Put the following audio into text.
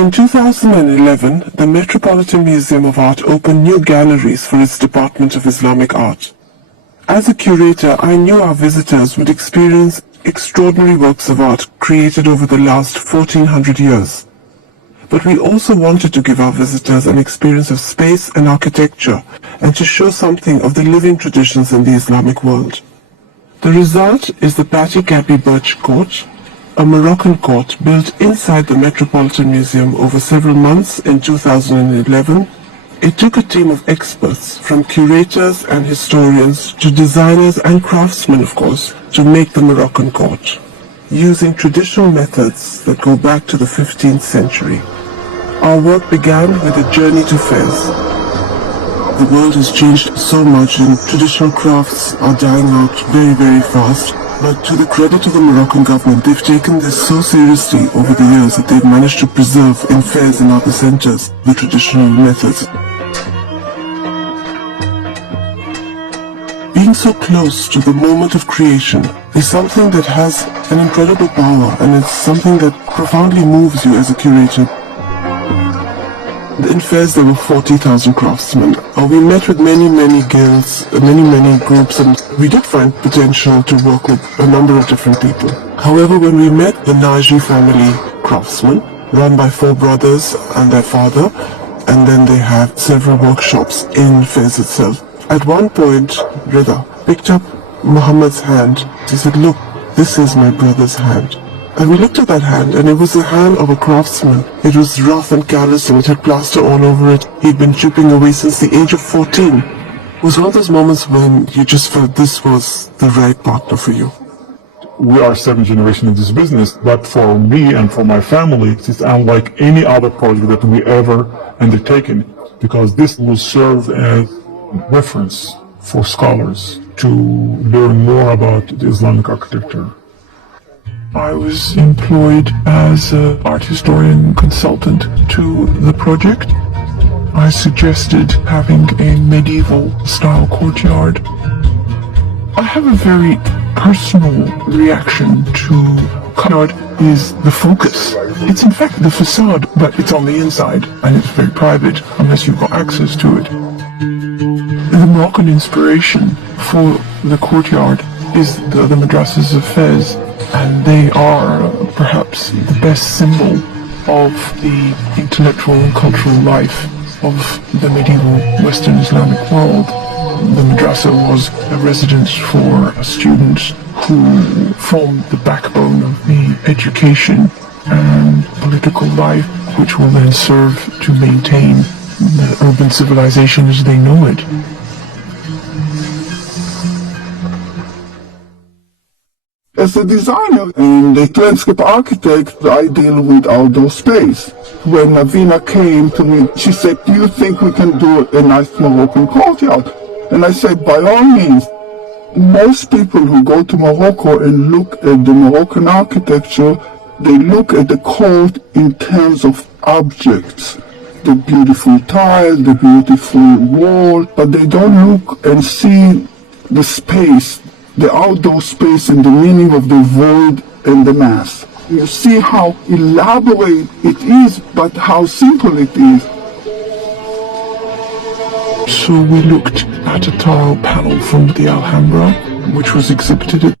In 2011, the Metropolitan Museum of Art opened new galleries for its Department of Islamic Art. As a curator, I knew our visitors would experience extraordinary works of art created over the last 1400 years. But we also wanted to give our visitors an experience of space and architecture and to show something of the living traditions in the Islamic world. The result is the Patti Gabi Birch Court, a Moroccan court built inside the Metropolitan Museum over several months in 2011. It took a team of experts, from curators and historians to designers and craftsmen, of course, to make the Moroccan court, using traditional methods that go back to the 15th century. Our work began with a journey to Fez. The world has changed so much and traditional crafts are dying out very, very fast. But to the credit of the Moroccan government, they've taken this so seriously over the years that they've managed to preserve in fairs and other centers the traditional methods. Being so close to the moment of creation is something that has an incredible power, and it's something that profoundly moves you as a curator. In Fez there were 40,000 craftsmen. We met with many guilds, many groups, and we did find potential to work with a number of different people. However, when we met the Naji family craftsmen, run by 4 brothers and their father, and then they have several workshops in Fez itself. At one point, Rida picked up Muhammad's hand. He said, "Look, this is my brother's hand." And we looked at that hand, and it was the hand of a craftsman. It was rough and callous, and it had plaster all over it. He'd been chipping away since the age of 14. It was one of those moments when you just felt this was the right partner for you. We are 7th generation in this business, but for me and for my family, it's unlike any other project that we ever undertaken, because this will serve as reference for scholars to learn more about the Islamic architecture. I was employed as an art historian consultant to the project. I suggested having a medieval style courtyard. I have a very personal reaction to courtyard is the focus. It's in fact the facade, but it's on the inside and it's very private unless you've got access to it. The Moroccan inspiration for the courtyard is the madrasas of Fez, and they are perhaps the best symbol of the intellectual and cultural life of the medieval Western Islamic world. The madrasa was a residence for students who formed the backbone of the education and political life, which will then serve to maintain the urban civilization as they know it. As a designer and a landscape architect, I deal with outdoor space. When Navina came to me, she said, "Do you think we can do a nice Moroccan courtyard?" And I said, by all means. Most people who go to Morocco and look at the Moroccan architecture, they look at the court in terms of objects. The beautiful tile, the beautiful wall, but they don't look and see the space, the outdoor space, and the meaning of the void and the mass. You see how elaborate it is, but how simple it is. So we looked at a tile panel from the Alhambra, which was exhibited at